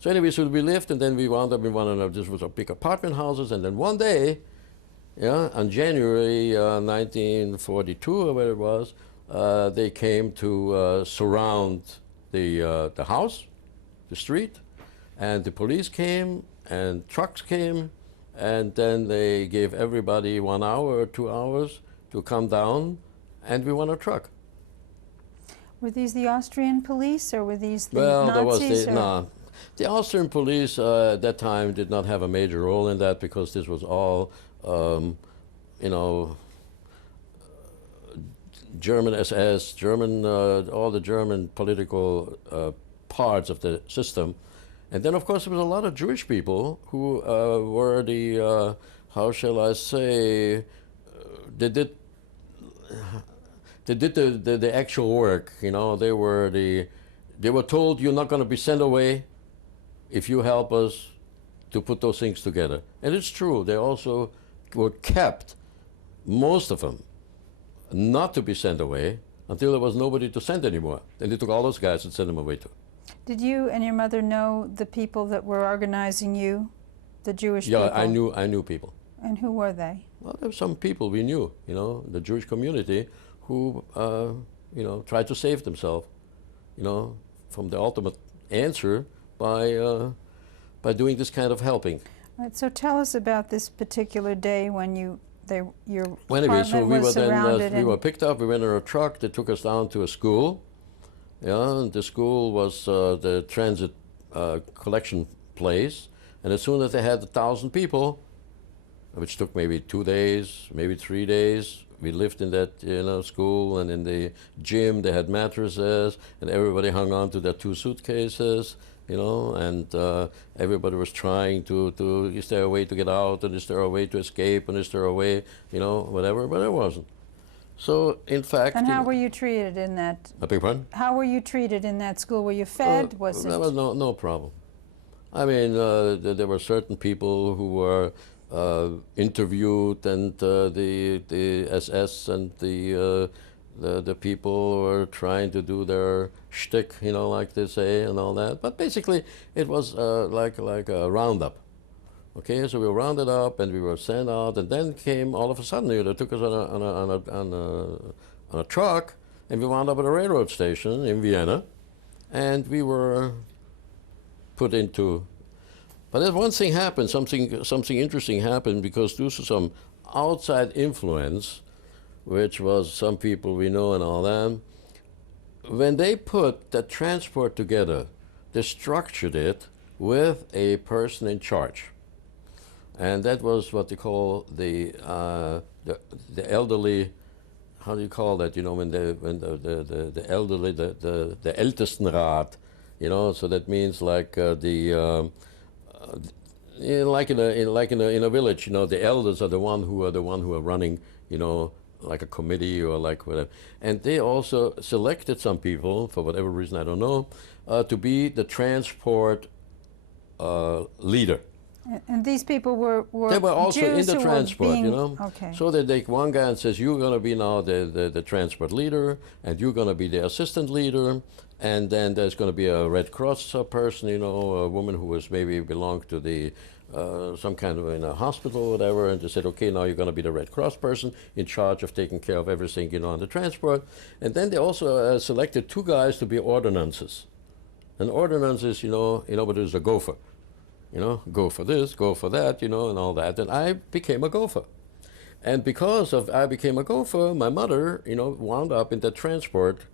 So anyway, so we lived, and then we wound up in one of this was a big apartment houses, and then one day, yeah, on January 1942 or whatever it was, they came to surround the house, the street, and the police came and trucks came, and then they gave everybody 1 hour or 2 hours to come down, and we won a truck. Were these the Austrian police, or were these the Well, Nazis? no. The Austrian police at that time did not have a major role in that, because this was all, you know, German SS, German, all the German political parts of the system. And then, of course, there was a lot of Jewish people who were the, how shall I say, they did the actual work. You know, they were told, you're not going to be sent away if you help us to put those things together. And it's true, they also were kept, most of them, not to be sent away until there was nobody to send anymore. Then they took all those guys and sent them away too. Did you and your mother know the people that were organizing you, the Jewish people? Yeah, I knew people. And who were they? Well, there were some people we knew, you know, the Jewish community, who, you know, tried to save themselves, you know, from the ultimate answer by doing this kind of helping. All right, so tell us about this particular day when your well, anyway, so we was were surrounded. we were picked up. We went in a truck. They took us down to a school. Yeah, and the school was the transit collection place. And as soon as they had 1,000 people, which took maybe 2 days, maybe 3 days, we lived in that, you know, school, and in the gym they had mattresses, and everybody hung on to their 2 suitcases, you know, and everybody was trying to, is there a way to get out, and is there a way to escape, and is there a way, you know, whatever, but there wasn't. So, in fact... And how were you treated in that? I beg your pardon? How were you treated in that school? Were you fed? There was no problem. I mean, there were certain people who were interviewed, and the SS and the people were trying to do their shtick, you know, like they say, and all that. But basically, it was like a roundup. Okay, so we were rounded up and we were sent out, and then came all of a sudden, they took us on a truck, and we wound up at a railroad station in Vienna, and we were put into. But then one thing happened, something interesting happened, because due to some outside influence, which was some people we know and all that, when they put the transport together, they structured it with a person in charge. And that was what they call the elderly, how do you call that? You know, when the elderly, the Ältestenrat, you know. So that means like like in a village, you know, the elders are the one who are running, you know, like a committee or like whatever. And they also selected some people, for whatever reason I don't know, to be the transport leader. And these people were they were also Jews in the transport, you know. Okay. So they take one guy and says, you're going to be now the transport leader, and you're going to be the assistant leader, and then there's going to be a Red Cross person, you know, a woman who was maybe belonged to the some kind of in a hospital or whatever, and they said, okay, now you're going to be the Red Cross person in charge of taking care of everything, you know, on the transport. And then they also selected 2 guys to be ordnances. And ordnances, you know what is a gopher. You know, go for this, go for that, you know, and all that. And I became a gopher. And because of I became a gopher, my mother, you know, wound up in the transport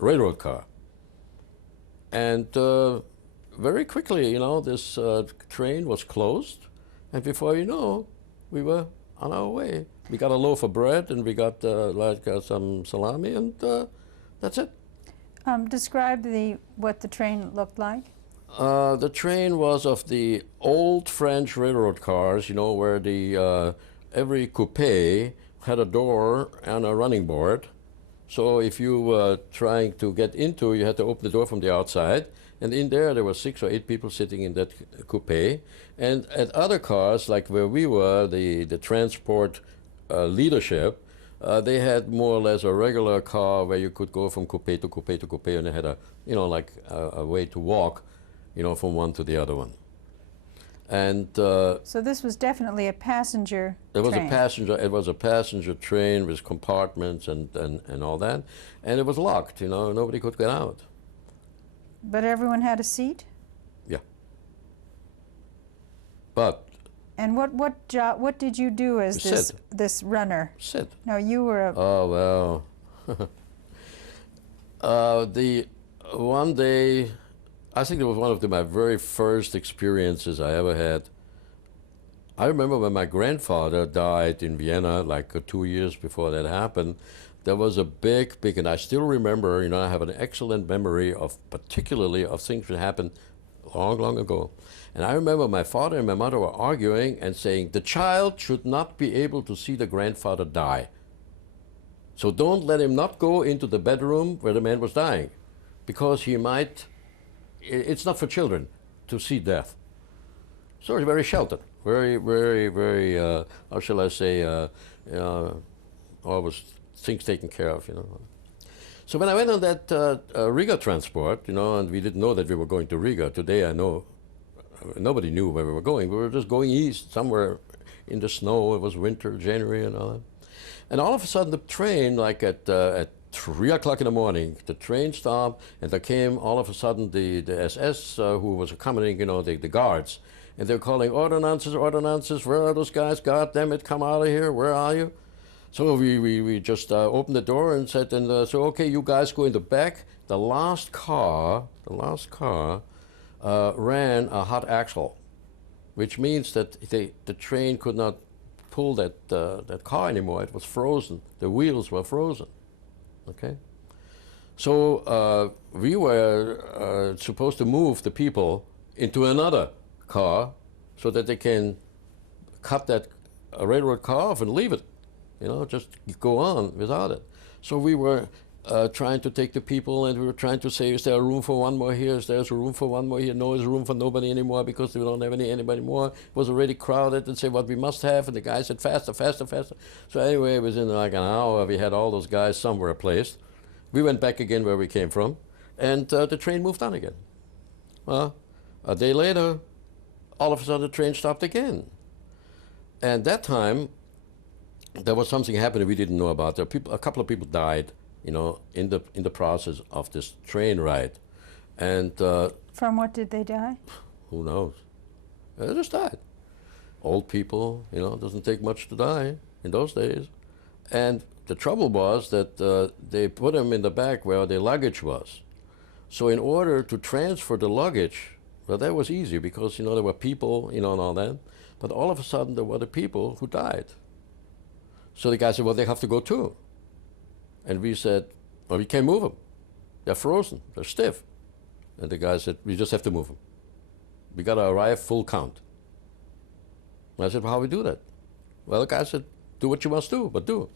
railroad car. And very quickly, you know, this train was closed. And before you know, we were on our way. We got a loaf of bread, and we got some salami, and that's it. Describe what the train looked like. The train was of the old French railroad cars, you know, where the every coupe had a door and a running board. So if you were trying to get into, you had to open the door from the outside, and in there were 6 or 8 people sitting in that coupe. And at other cars, like where we were, the transport leadership, they had more or less a regular car where you could go from coupe to coupe to coupe, and they had a, you know, like a way to walk, you know, from one to the other one. And so this was definitely a passenger it was train. it was a passenger train with compartments and all that, and it was locked, you know, nobody could get out. But everyone had a seat? Yeah. But and what did you do as this runner? sit. No, you were a... Oh, well. The one day, I think it was one of my very first experiences I ever had. I remember when my grandfather died in Vienna, like 2 years before that happened. There was a big, and I still remember, you know, I have an excellent memory of, particularly of things that happened long, long ago. And I remember my father and my mother were arguing and saying, the child should not be able to see the grandfather die. So don't let him not go into the bedroom where the man was dying, because he might, it's not for children to see death. So it's very sheltered, very, how shall I say, always things taken care of, you know. So when I went on that Riga transport, you know, and we didn't know that we were going to Riga. Today I know, nobody knew where we were going. We were just going east, somewhere in the snow. It was winter, January and all that. And all of a sudden the train, like at 3 o'clock in the morning, the train stopped, and there came all of a sudden the SS who was accompanying, you know, the guards. And they're calling, ordonnances, ordonnances, where are those guys? God damn it, come out of here, where are you? So we just opened the door and said, so okay, you guys go in the back. The last car ran a hot axle, which means that the train could not pull that car anymore. It was frozen. The wheels were frozen. Okay. So we were supposed to move the people into another car so that they can cut that railroad car off and leave it. You know, just go on without it. So we were trying to take the people, and we were trying to say, is there room for one more here? Is there room for one more here? No, there's room for nobody anymore because we don't have anybody more. It was already crowded, and say what we must have, and the guy said faster, faster, faster. So anyway, within like an hour, we had all those guys somewhere placed. We went back again where we came from, and the train moved on again. Well, a day later, all of a sudden the train stopped again. And that time, there was something happening we didn't know about. A couple of people died, you know, in the process of this train ride, and from what did they die? Who knows? They just died. Old people, you know, it doesn't take much to die in those days. And the trouble was that they put them in the back where the luggage was. So in order to transfer the luggage, well, that was easy because, you know, there were people, you know, and all that. But all of a sudden there were the people who died. So the guy said, well, they have to go too. And we said, well, we can't move them. They're frozen, they're stiff. And the guy said, we just have to move them. We got to arrive full count. And I said, well, how do we do that? Well, the guy said, do what you must do, but do.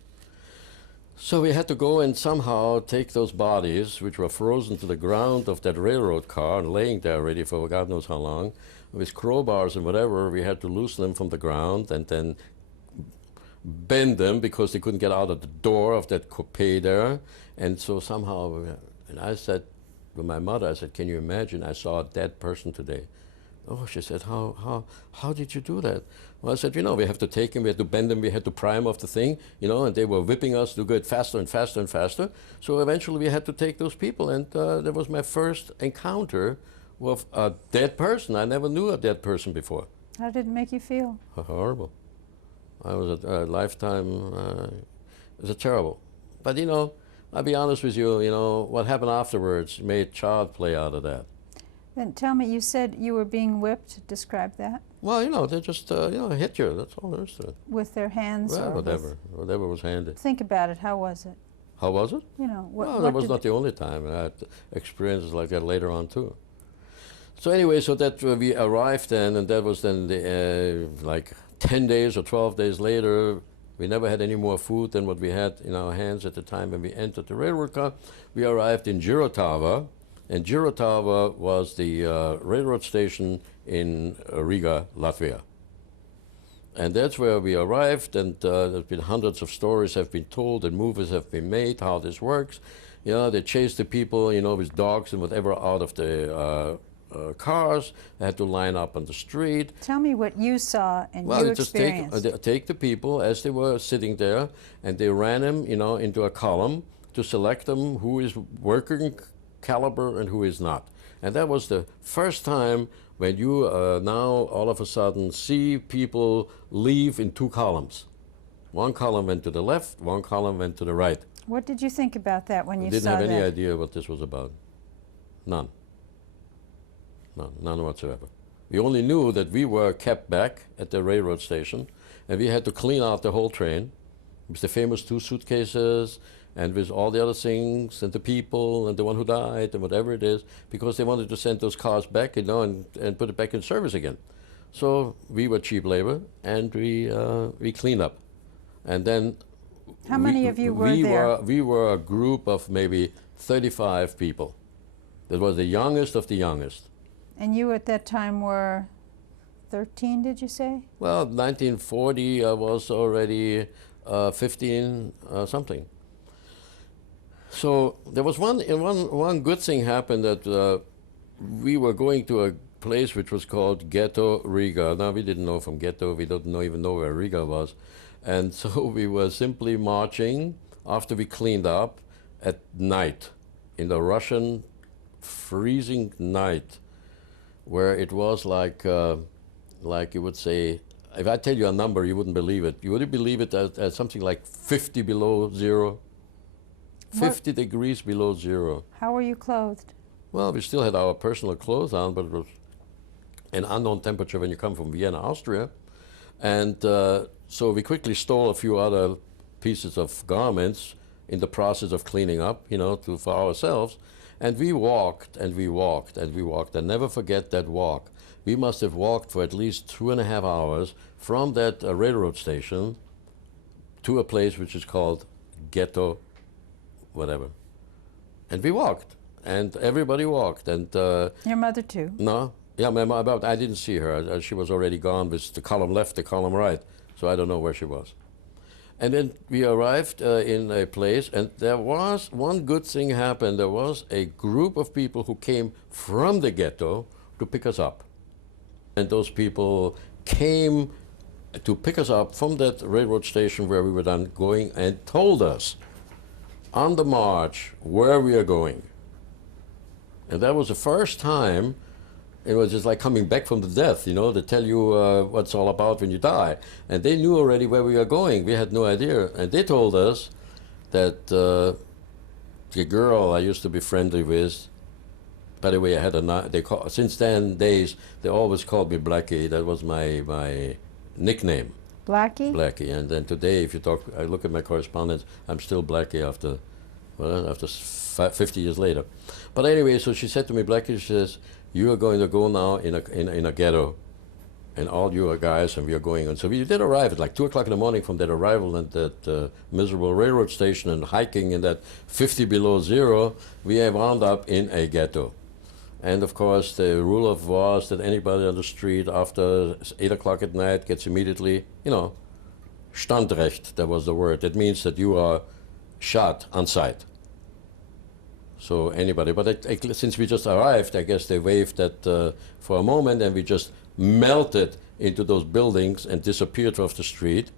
So we had to go and somehow take those bodies, which were frozen to the ground of that railroad car and laying there already for God knows how long, with crowbars and whatever. We had to loosen them from the ground and then bend them because they couldn't get out of the door of that coupe there. And so somehow, and I said to my mother, I said, can you imagine I saw a dead person today? Oh, she said, how did you do that? Well, I said, you know, we have to take him, we had to bend him, we had to pry him off the thing, you know, and they were whipping us to go it faster and faster and faster. So eventually we had to take those people, and that was my first encounter with a dead person. I never knew a dead person before. How did it make you feel? Horrible. I was a lifetime, it was terrible. But, you know, I'll be honest with you, you know, what happened afterwards made child play out of that. Then tell me, you said you were being whipped. Describe that. Well, you know, they just, you know, hit you. That's all there is to it. With their hands? Well, or whatever was handed. Think about it. How was it? How was it? You know, well, that was not the only time. I had experiences like that later on, too. So anyway, so that we arrived then, and that was then the, like 10 days or 12 days later. We never had any more food than what we had in our hands at the time when we entered the railroad car. We arrived in Girotava, and Girotava was the railroad station in Riga, Latvia. And that's where we arrived, and there's been hundreds of stories have been told, and movies have been made how this works. You know, they chased the people, you know, with dogs and whatever out of the cars. They had to line up on the street. Tell me what you saw and Well, you you just experienced. take the people as they were sitting there, and they ran them, you know, into a column to select them who is working caliber and who is not. And that was the first time when you now all of a sudden see people leave in two columns. One column went to the left, one column went to the right. What did you think about that when you Didn't saw have any that? idea what this was about. None. None whatsoever. We only knew that we were kept back at the railroad station, and we had to clean out the whole train with the famous 2 suitcases and with all the other things and the people and the one who died and whatever it is, because they wanted to send those cars back, you know, and put it back in service again. So we were cheap labor, and we cleaned up. And then How many of you were there? We were a group of maybe 35 people. That was the youngest of the youngest. And you at that time were 13, did you say? Well, 1940, I was already 15 something. So there was one good thing happened, that we were going to a place which was called Ghetto Riga. Now, we didn't know from Ghetto, we don't even know where Riga was. And so we were simply marching after we cleaned up at night, in the Russian freezing night, where it was like you would say, if I tell you a number, you wouldn't believe it. You wouldn't believe it as something like 50 below zero. 50 degrees below zero. How were you clothed? Well, we still had our personal clothes on, but it was an unknown temperature when you come from Vienna, Austria. And so we quickly stole a few other pieces of garments in the process of cleaning up, you know, for ourselves. And we walked and we walked and we walked. And never forget that walk. We must have walked for at least 2.5 hours from that railroad station to a place which is called Ghetto whatever. And we walked, and everybody walked. And Your mother too? no, yeah, my mom, I didn't see her. She was already gone with the column left, the column right, so I don't know where she was. And then we arrived in a place, and there was one good thing happened. There was a group of people who came from the ghetto to pick us up. And those people came to pick us up from that railroad station where we were then going, and told us on the march where we are going. And that was the first time. It was just like coming back from the death, you know, they tell you what's all about when you die. And they knew already where we were going. We had no idea. And they told us that the girl I used to be friendly with, by the way, I had since then days, they always called me Blackie. That was my nickname. Blackie? Blackie. And then today, if you I look at my correspondence, I'm still Blackie after 50 years later. But anyway, so she said to me, Blackie, she says, you are going to go now in a ghetto, and all you are guys, and we are going. And so we did arrive at like 2 o'clock in the morning from that arrival at that miserable railroad station, and hiking in that 50 below zero, we wound up in a ghetto. And of course, the rule was that anybody on the street after 8 o'clock at night gets immediately, you know, Standrecht, that was the word. That means that you are shot on sight. So anybody, but since we just arrived, I guess they waved that for a moment, and we just melted into those buildings and disappeared off the street.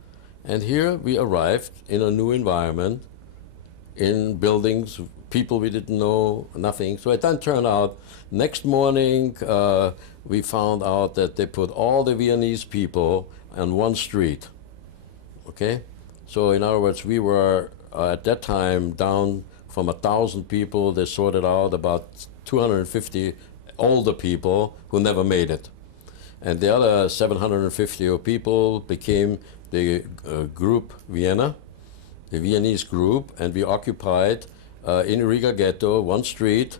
And here we arrived in a new environment, in buildings, people we didn't know, nothing. So it then turned out, next morning we found out that they put all the Viennese people on one street. Okay? So in other words, we were at that time down from 1,000 people. They sorted out about 250 older people who never made it. And the other 750 people became the group Vienna, the Viennese group, and we occupied in Riga Ghetto one street